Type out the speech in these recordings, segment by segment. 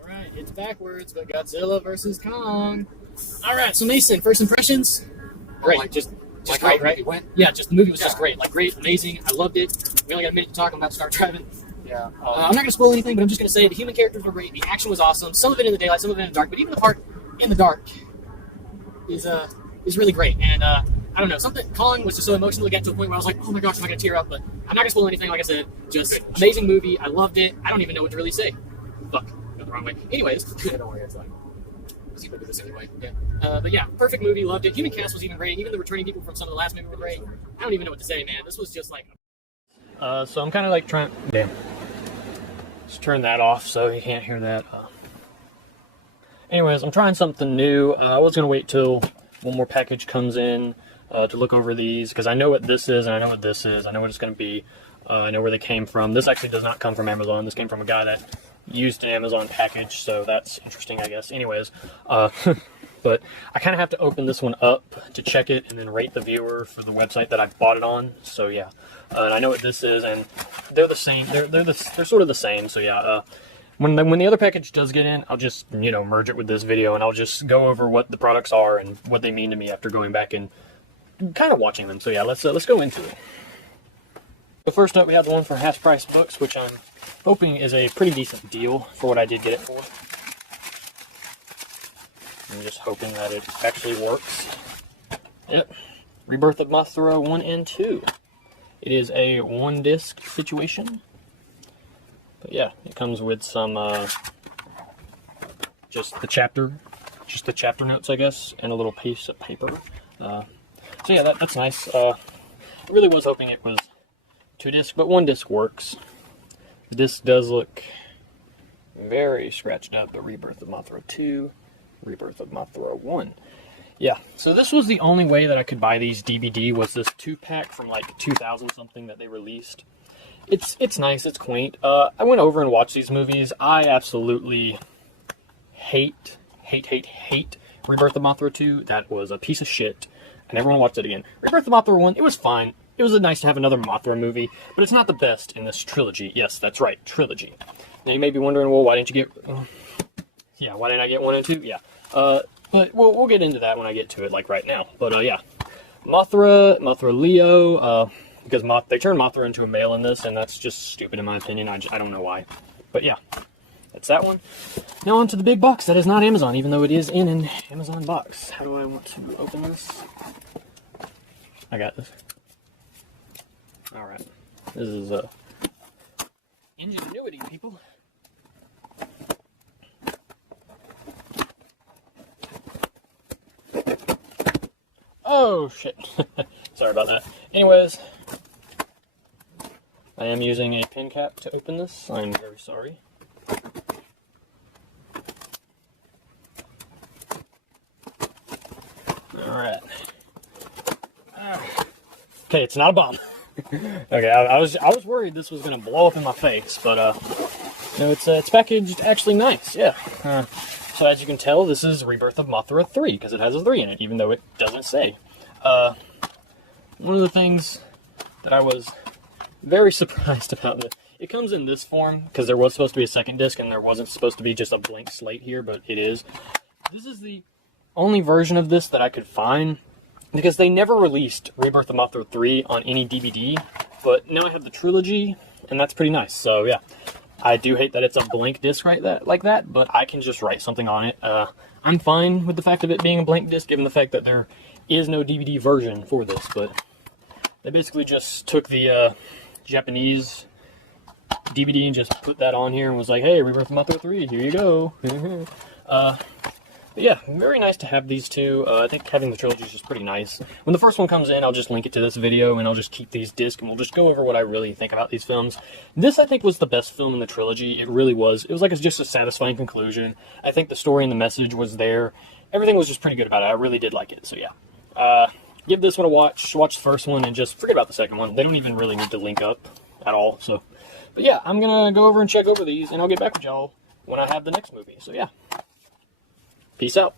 Alright, it's backwards, but Godzilla versus Kong. Alright, so Mason, first impressions? Great, just great, right? Yeah, just the movie was just great. Like, great, amazing. I loved it. We only got a minute to talk. I'm about to start driving. Yeah. I'm not going to spoil anything, but I'm just going to say the human characters were great. The action was awesome. Some of it in the daylight, some of it in the dark. But even the part in the dark is really great. And I don't know, Kong was just so emotional to get to a point where I was like, oh my gosh, am I going to tear up? But I'm not going to spoil anything. Like I said, just amazing movie. I loved it. I don't even know what to really say. Fuck, got the wrong way. Anyways, Don't worry, it's fine. Let's keep it this anyway. Yeah. But yeah, perfect movie. Loved it. Human cast was even great. Even the returning people from some of the last movie were great. I don't even know what to say, man. This was just like. So I'm kind of like trying. Damn. Just turn that off so you can't hear that. Anyways, I'm trying something new. I was gonna wait till one more package comes in to look over these because I know what this is and I know what this is. I know what it's gonna be. I know where they came from. This actually does not come from Amazon. This came from a guy that used an Amazon package, so that's interesting, I guess. Anyways, but I kind of have to open this one up to check it and then rate the viewer for the website that I bought it on. So yeah, and I know what this is, and they're the same. They're sort of the same. So yeah, when the other package does get in, I'll just merge it with this video, and I'll just go over what the products are and what they mean to me after going back and kind of watching them. So yeah, let's go into it. So first up, we have the one for Half Price Books, which I'm hoping is a pretty decent deal for what I did get it for. I'm just hoping that it actually works. Yep. Rebirth of Mothra 1 and 2. It is a one-disc situation. But yeah, it comes with some, just the chapter notes, I guess, and a little piece of paper. So yeah, that's nice. I really was hoping it was 2-disc, but 1-disc works. This does look very scratched up, but Rebirth of Mothra II, Rebirth of Mothra 1. Yeah, so this was the only way that I could buy these DVD, was this 2-pack from like 2000 something that they released. It's nice, it's quaint. I went over and watched these movies. I absolutely hate Rebirth of Mothra 2. That was a piece of shit. I never want to watch it again. Rebirth of Mothra 1, it was fine. It was nice to have another Mothra movie, but it's not the best in this trilogy. Yes, that's right, trilogy. Now you may be wondering, well, why didn't you get... yeah, why didn't I get 1 and 2? Yeah. But we'll get into that when I get to it, like right now. But yeah, Mothra Leo, because they turned Mothra into a male in this, and that's just stupid in my opinion. I don't know why. But yeah, that's that one. Now on to the big box. That is not Amazon, even though it is in an Amazon box. How do I want to open this? I got this. Alright. This is ingenuity, people. Oh, shit. Sorry about that. Anyways, I am using a pin cap to open this. I'm very sorry. Alright. Okay, it's not a bomb. Okay, I was worried this was gonna blow up in my face, but no, it's packaged actually nice. Yeah. So as you can tell, this is Rebirth of Mothra 3 because it has a 3 in it, even though it doesn't say. One of the things that I was very surprised about it comes in this form because there was supposed to be a second disc and there wasn't supposed to be just a blank slate here, but it is. This is the only version of this that I could find, because they never released Rebirth of Mothra 3 on any DVD, but now I have the trilogy, and that's pretty nice. So yeah, I do hate that it's a blank disc like that, but I can just write something on it. I'm fine with the fact of it being a blank disc, given the fact that there is no DVD version for this, but they basically just took the Japanese DVD and just put that on here and was like, hey, Rebirth of Mothra 3, here you go. But yeah, very nice to have these two. I think having the trilogy is just pretty nice. When the first one comes in, I'll just link it to this video, and I'll just keep these discs, and we'll just go over what I really think about these films. This, I think, was the best film in the trilogy. It really was. It was like just a satisfying conclusion. I think the story and the message was there. Everything was just pretty good about it. I really did like it, so yeah. Give this one a watch. Watch the first one, and just forget about the second one. They don't even really need to link up at all, so. But yeah, I'm gonna go over and check over these, and I'll get back with y'all when I have the next movie, so yeah. Peace out.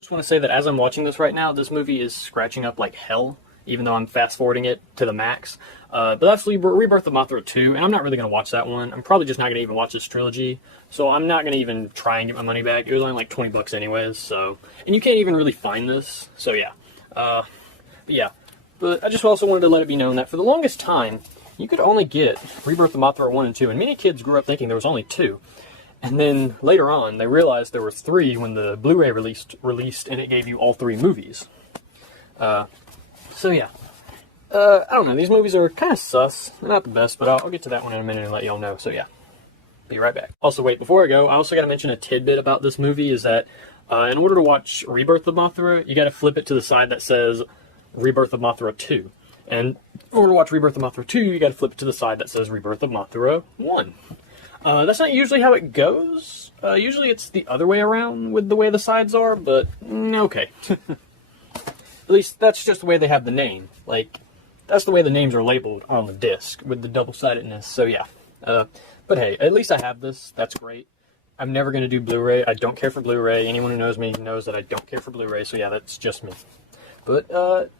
Just want to say that as I'm watching this right now, this movie is scratching up like hell. even though I'm fast forwarding it to the max. But that's Rebirth of Mothra II, and I'm not really going to watch that one. I'm probably just not going to even watch this trilogy, so I'm not going to even try and get my money back. It was only like 20 bucks anyways, so, and you can't even really find this, so yeah. But I just also wanted to let it be known that for the longest time, you could only get Rebirth of Mothra 1 and 2, and many kids grew up thinking there was only 2. And then later on, they realized there were 3 when the Blu-ray released, and it gave you all 3 movies. So yeah. I don't know, these movies are kind of sus. They're not the best, but I'll get to that one in a minute and let y'all know, so yeah. Be right back. Also, wait, before I go, I also got to mention a tidbit about this movie, is that in order to watch Rebirth of Mothra, you got to flip it to the side that says Rebirth of Mothra II. And in order to watch Rebirth of Mothra II, you got to flip it to the side that says Rebirth of Mothra 1. That's not usually how it goes. Usually it's the other way around with the way the sides are, but okay. At least that's just the way they have the name. Like, that's the way the names are labeled on the disc, with the double-sidedness, so yeah. But hey, at least I have this. That's great. I'm never going to do Blu-ray. I don't care for Blu-ray. Anyone who knows me knows that I don't care for Blu-ray, so yeah, that's just me. But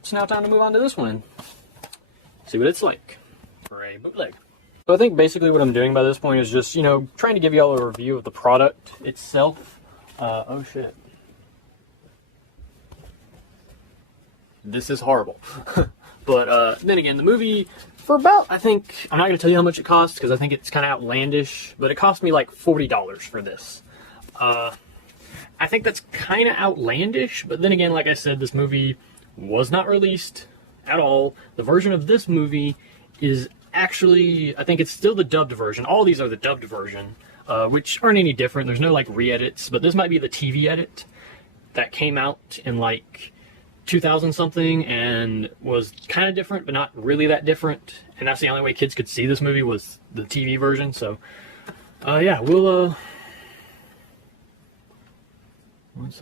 it's now time to move on to this one. See what it's like for a bootleg. So I think basically what I'm doing by this point is just, you know, trying to give y'all a review of the product itself. Oh shit. This is horrible. But then again, the movie, for about, I think, I'm not going to tell you how much it cost because I think it's kind of outlandish, but it cost me like $40 for this. I think that's kind of outlandish, but then again, like I said, this movie was not released at all. The version of this movie is actually, I think it's still the dubbed version. All these are the dubbed version, which aren't any different. There's no like re-edits, but this might be the TV edit that came out in like 2000 something and was kind of different, but not really that different. And that's the only way kids could see this movie was the TV version. So, yeah, we'll, what's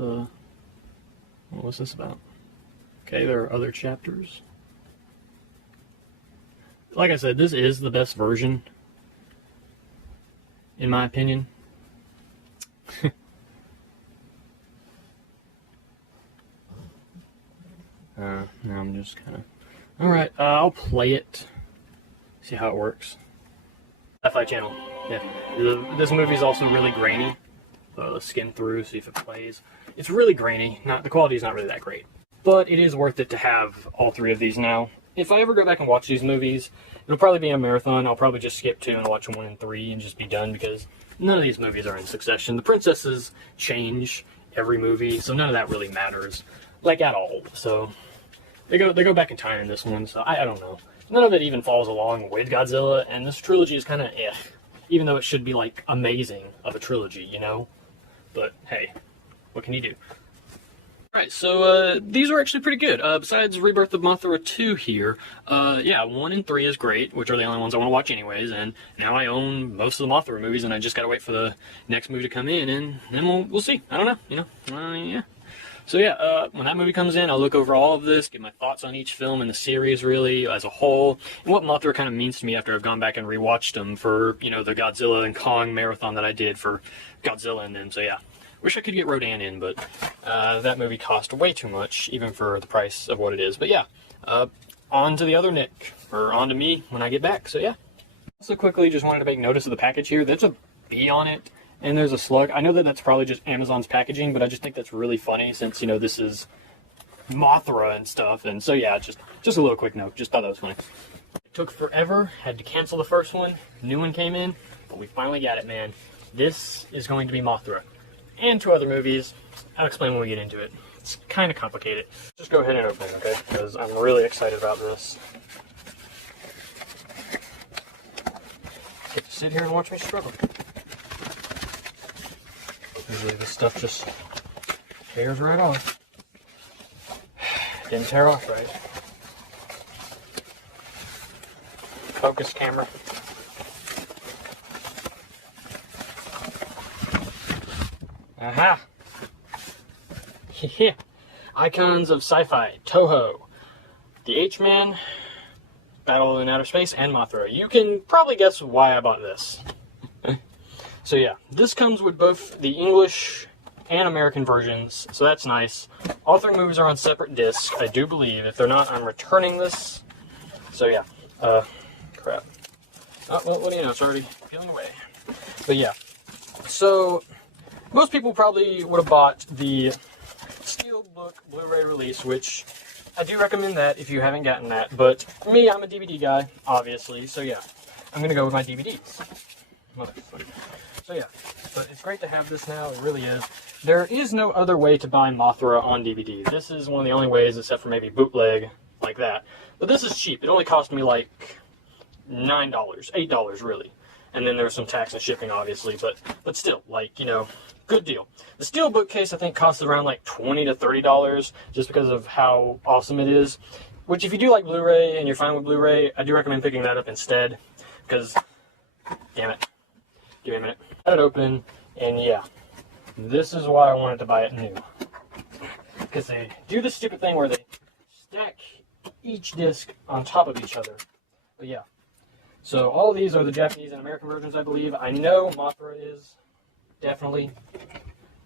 this about? Okay, there are other chapters. Like I said, this is the best version, in my opinion. Now I'm just kind of... Alright, I'll play it. See how it works. Sci-Fi Channel. Yeah. This movie's also really grainy. Let's skim through, see if it plays. It's really grainy. The quality's not really that great. But it is worth it to have all 3 of these now. If I ever go back and watch these movies, it'll probably be a marathon. I'll probably just skip 2 and watch 1 and 3 and just be done because none of these movies are in succession. The princesses change every movie, so none of that really matters, like at all. So they go back in time in this one, so I don't know. None of it even falls along with Godzilla, and this trilogy is kind of even though it should be like amazing of a trilogy, you know? But hey, what can you do? Alright, so these are actually pretty good. Besides Rebirth of Mothra 2 here, yeah, 1 and 3 is great, which are the only ones I want to watch anyways, and now I own most of the Mothra movies, and I just gotta wait for the next movie to come in, and then we'll see. I don't know, you know? Yeah. So yeah, when that movie comes in, I'll look over all of this, get my thoughts on each film and the series really as a whole, and what Mothra kind of means to me after I've gone back and rewatched them for, you know, the Godzilla and Kong marathon that I did for Godzilla and them, so yeah. Wish I could get Rodan in, but that movie cost way too much, even for the price of what it is. But yeah, on to the other Nick, or on to me when I get back, so yeah. Also quickly, just wanted to make notice of the package here. There's a bee on it, and there's a slug. I know that that's probably just Amazon's packaging, but I just think that's really funny since, you know, this is Mothra and stuff, and so yeah, just a little quick note. Just thought that was funny. It took forever, had to cancel the first one, new one came in, but we finally got it, man. This is going to be Mothra. And 2 other movies. I'll explain when we get into it. It's kind of complicated. Just go ahead and open it, okay? Because I'm really excited about this. Get to sit here and watch me struggle. Usually this stuff just tears right off. Didn't tear off right. Focus camera. Aha! Yeah. Icons of Sci-Fi, Toho, the H-Man, Battle in Outer Space, and Mothra. You can probably guess why I bought this. So yeah, this comes with both the English and American versions, so that's nice. All 3 movies are on separate discs, I do believe. If they're not, I'm returning this. So yeah, crap. Oh, well, what do you know, it's already peeling away. But yeah, so most people probably would have bought the Steelbook Blu-ray release, which I do recommend that if you haven't gotten that. But me, I'm a DVD guy, obviously, so yeah, I'm gonna go with my DVDs. Motherfucker. So yeah, but it's great to have this now, it really is. There is no other way to buy Mothra on DVD. This is one of the only ways, except for maybe bootleg, like that. But this is cheap. It only cost me like $9, $8 really. And then there's some tax and shipping, obviously, but still, like, you know, good deal. The Steelbook case, I think, costs around like $20 to $30, just because of how awesome it is. Which, if you do like Blu-ray and you're fine with Blu-ray, I do recommend picking that up instead, because, damn it. Give me a minute. Cut it open, and yeah, this is why I wanted to buy it new. Because they do this stupid thing where they stack each disc on top of each other. But yeah, so all of these are the Japanese and American versions, I believe. I know Mothra is definitely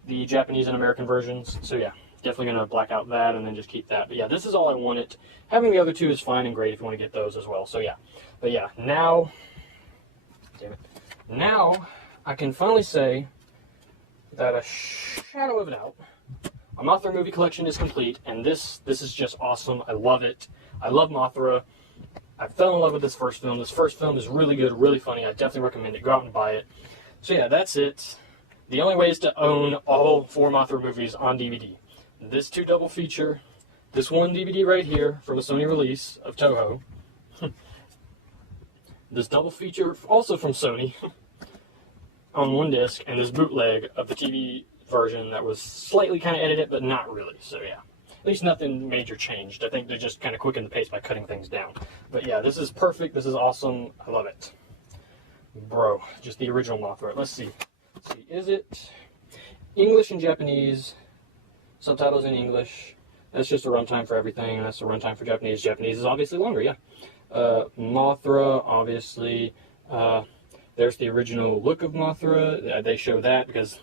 the Japanese and American versions. So yeah, definitely going to black out that and then just keep that. But yeah, this is all I wanted. Having the other 2 is fine and great if you want to get those as well. So yeah, but yeah, now, damn it. Now, I can finally say that a shadow of a doubt, my Mothra movie collection is complete, and this is just awesome. I love it. I love Mothra. I fell in love with this first film. This first film is really good, really funny. I definitely recommend it. Go out and buy it. So yeah, that's it. The only way is to own all 4 Mothra movies on DVD. This 2 double feature, this 1 DVD right here from a Sony release of Toho. This double feature, also from Sony, on 1 disc, and this bootleg of the TV version that was slightly kind of edited, but not really, so yeah. At least nothing major changed. I think they just kind of quickened the pace by cutting things down. But yeah, this is perfect, this is awesome, I love it. Bro, just the original Mothra. Let's see, is it English and Japanese, subtitles in English? That's just a runtime for everything, and that's a runtime for Japanese. Japanese is obviously longer, yeah. Mothra, obviously, there's the original look of Mothra, they show that because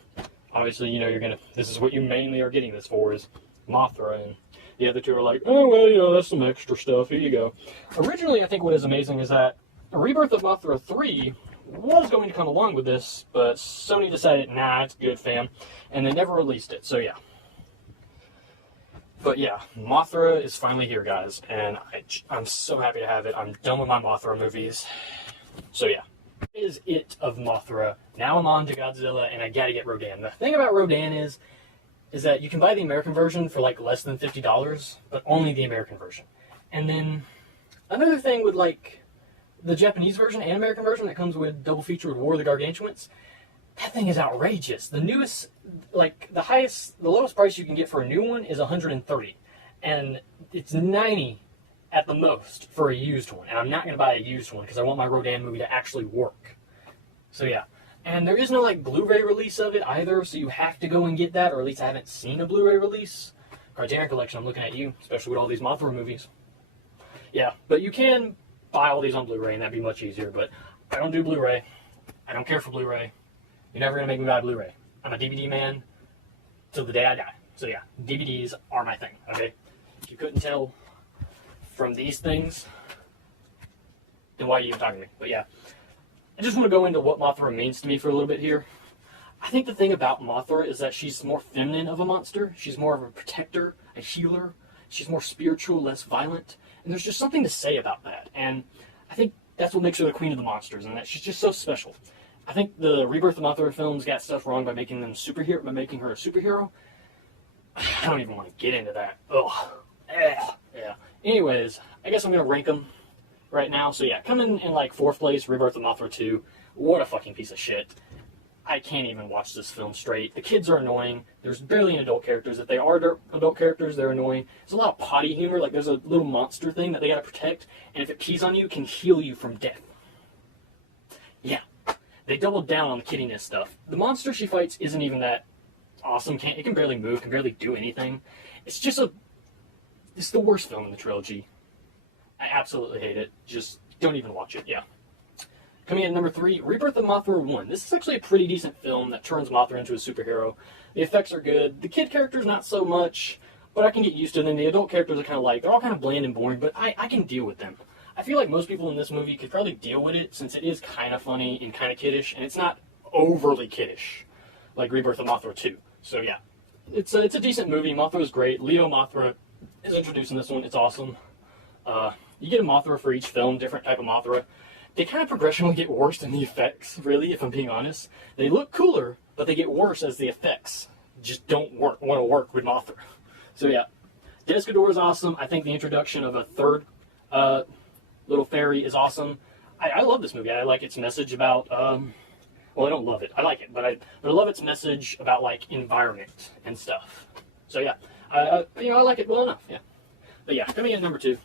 obviously, you know, this is what you mainly are getting this for, is Mothra, and the other 2 are like, oh, well, you know, that's some extra stuff, here you go. Originally, I think what is amazing is that Rebirth of Mothra III was going to come along with this, but Sony decided, nah, it's good, fam, and they never released it, so yeah. But yeah, Mothra is finally here, guys, and I'm so happy to have it. I'm done with my Mothra movies. So yeah, that is it of Mothra. Now I'm on to Godzilla, and I gotta get Rodan. The thing about Rodan is that you can buy the American version for like less than $50, but only the American version. And then another thing with like the Japanese version and American version that comes with double feature with War of the Gargantuans, that thing is outrageous. The newest, like the lowest price you can get for a new one is $130, and it's $90 at the most for a used one. And I'm not going to buy a used one because I want my Rodan movie to actually work. So yeah, and there is no like Blu-ray release of it either, so you have to go and get that, or at least I haven't seen a Blu-ray release. Criterion Collection, I'm looking at you, especially with all these Mothra movies. Yeah, but you can buy all these on Blu-ray, and that'd be much easier. But I don't do Blu-ray. I don't care for Blu-ray. You're never going to make me buy Blu-ray. I'm a DVD man till the day I die. So yeah, DVDs are my thing, okay? If you couldn't tell from these things, then why are you even talking to me? But yeah, I just want to go into what Mothra means to me for a little bit here. I think the thing about Mothra is that she's more feminine of a monster. She's more of a protector, a healer. She's more spiritual, less violent. And there's just something to say about that. And I think that's what makes her the queen of the monsters, and that she's just so special. I think the Rebirth of Mothra films got stuff wrong by making her a superhero. I don't even want to get into that. Ugh. Yeah. Anyways, I guess I'm going to rank them right now. So yeah, coming in like 4th place, Rebirth of Mothra II. What a fucking piece of shit. I can't even watch this film straight. The kids are annoying. There's barely any adult characters. If they are adult characters, they're annoying. There's a lot of potty humor. Like there's a little monster thing that they gotta protect, and if it pees on you, it can heal you from death. Yeah. They doubled down on the kiddiness stuff. The monster she fights isn't even that awesome. It can barely move, can barely do anything. It's the worst film in the trilogy. I absolutely hate it. Just don't even watch it, yeah. Coming in at number 3, Rebirth of Mothra 1. This is actually a pretty decent film that turns Mothra into a superhero. The effects are good. The kid characters, not so much, but I can get used to them. The adult characters are kind of like, they're all kind of bland and boring, but I can deal with them. I feel like most people in this movie could probably deal with it, since it is kind of funny and kind of kiddish, and it's not overly kiddish, like Rebirth of Mothra II. So yeah, it's a decent movie. Mothra is great. Leo Mothra is introduced in this one. It's awesome. You get a Mothra for each film, different type of Mothra. They kind of progressionally get worse in the effects, really, if I'm being honest. They look cooler, but they get worse as the effects just don't want to work with Mothra. So yeah, Descador is awesome. I think the introduction of a third little fairy is awesome. I love this movie. I like its message about, well, I don't love it. I like it, but I love its message about, like, environment and stuff. So yeah, I like it well enough, yeah. But yeah, coming in at number 2,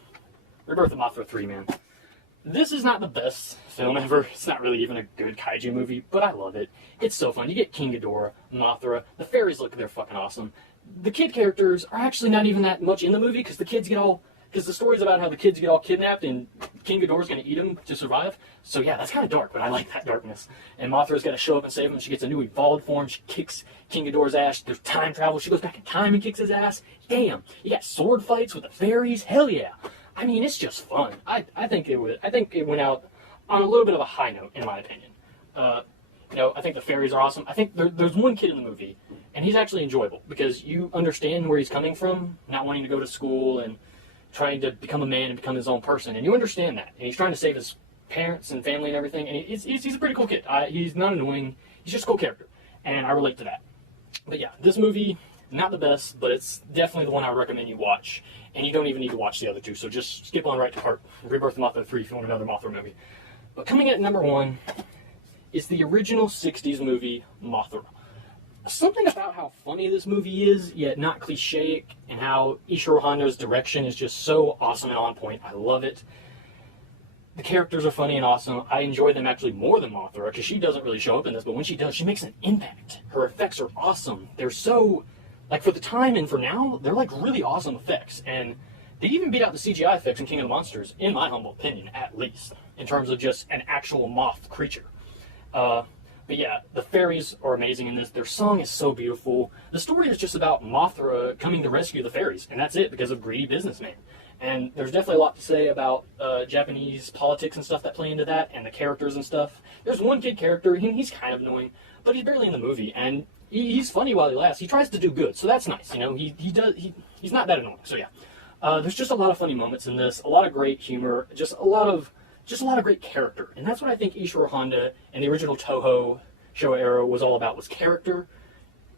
Rebirth of Mothra III, man. This is not the best film ever. It's not really even a good kaiju movie, but I love it. It's so fun. You get King Ghidorah, Mothra. The fairies look, they're fucking awesome. The kid characters are actually not even that much in the movie, because the story's about how the kids get all kidnapped and King Ghidorah's going to eat them to survive. So yeah, that's kind of dark, but I like that darkness. And Mothra's got to show up and save them. She gets a new evolved form. She kicks King Ghidorah's ass. There's time travel. She goes back in time and kicks his ass. Damn, you got sword fights with the fairies. Hell yeah. I mean, it's just fun. I think it went out on a little bit of a high note, in my opinion. I think the fairies are awesome. I think there's one kid in the movie, and he's actually enjoyable, because you understand where he's coming from, not wanting to go to school and trying to become a man and become his own person, and you understand that. And he's trying to save his parents and family and everything, and he's a pretty cool kid. He's not annoying. He's just a cool character, and I relate to that. But yeah, this movie, not the best, but it's definitely the one I would recommend you watch. And you don't even need to watch the other two, so just skip on right to part Rebirth of Mothra III if you want another Mothra movie. But coming in at number 1 is the original 60s movie, Mothra. Something about how funny this movie is, yet not cliche, and how Ishiro Honda's direction is just so awesome and on point. I love it. The characters are funny and awesome. I enjoy them actually more than Mothra, because she doesn't really show up in this, but when she does, she makes an impact. Her effects are awesome. They're so... like, for the time and for now, they're, like, really awesome effects. And they even beat out the CGI effects in King of the Monsters, in my humble opinion, at least, in terms of just an actual moth creature. But yeah, the fairies are amazing in this. Their song is so beautiful. The story is just about Mothra coming to rescue the fairies, and that's it, because of greedy businessmen. And there's definitely a lot to say about Japanese politics and stuff that play into that, and the characters and stuff. There's one kid character, he's kind of annoying, but he's barely in the movie, and he's funny while he laughs. He tries to do good, so that's nice. He's not that annoying. So yeah, there's just a lot of funny moments in this, a lot of great humor, just a lot of great character, and that's what I think Ishiro Honda and the original Toho Showa era was all about: was character,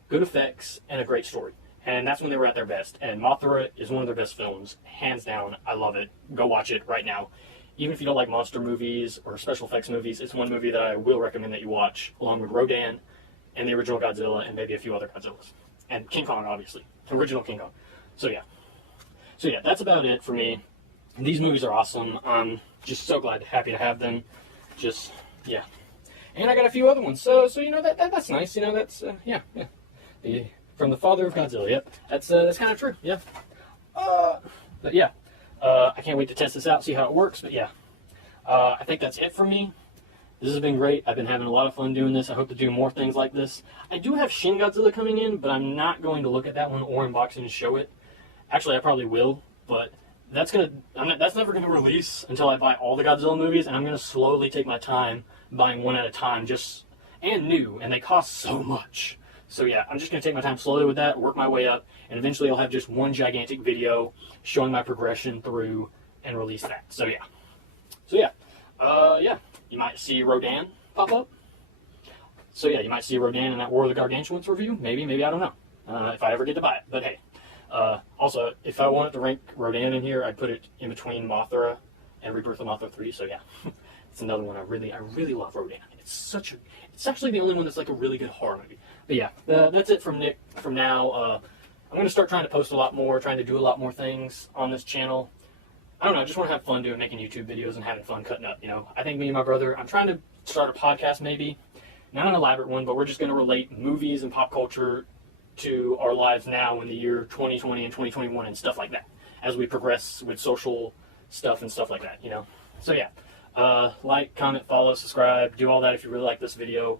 good effects, and a great story. And that's when they were at their best. And Mothra is one of their best films, hands down. I love it. Go watch it right now. Even if you don't like monster movies or special effects movies, it's one movie that I will recommend that you watch, along with Rodan and the original Godzilla, and maybe a few other Godzillas. And King Kong, obviously. The original King Kong. So yeah, that's about it for me. These movies are awesome. I'm just so happy to have them. Just, yeah. And I got a few other ones. So that's nice. That's, yeah. From the father of Godzilla, yep. That's kind of true, yeah. But yeah, I can't wait to test this out, see how it works, but yeah. I think that's it for me. This has been great. I've been having a lot of fun doing this. I hope to do more things like this. I do have Shin Godzilla coming in, but I'm not going to look at that one or unbox it and show it. Actually, I probably will, but that's never going to release until I buy all the Godzilla movies, and I'm going to slowly take my time buying one at a time, and new, and they cost so much. So yeah, I'm just going to take my time slowly with that, work my way up, and eventually I'll have just one gigantic video showing my progression through and release that. So yeah. Yeah. You might see Rodan pop up. So yeah, you might see Rodan in that War of the Gargantuans review. Maybe, I don't know. If I ever get to buy it. But hey. Also, if I wanted to rank Rodan in here, I'd put it in between Mothra and Rebirth of Mothra III. So yeah. It's another one I really love Rodan. It's actually the only one that's like a really good horror movie. But yeah, that's it from Nick from now. I'm going to start trying to post a lot more, trying to do a lot more things on this channel. I don't know, I just want to have fun making YouTube videos and having fun cutting up, I think me and my brother, I'm trying to start a podcast maybe. Not an elaborate one, but we're just going to relate movies and pop culture to our lives now in the year 2020 and 2021 and stuff like that, as we progress with social stuff and stuff like that, So yeah, Like, comment, follow, subscribe, do all that if you really like this video.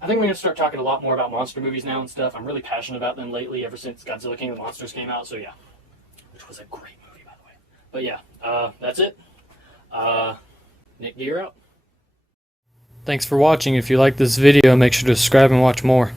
I think we're going to start talking a lot more about monster movies now and stuff. I'm really passionate about them lately, ever since Godzilla King of the Monsters came out, so yeah. Which was a great movie, by the way. But yeah, that's it. Nick Gear out. Thanks for watching. If you like this video, make sure to subscribe and watch more.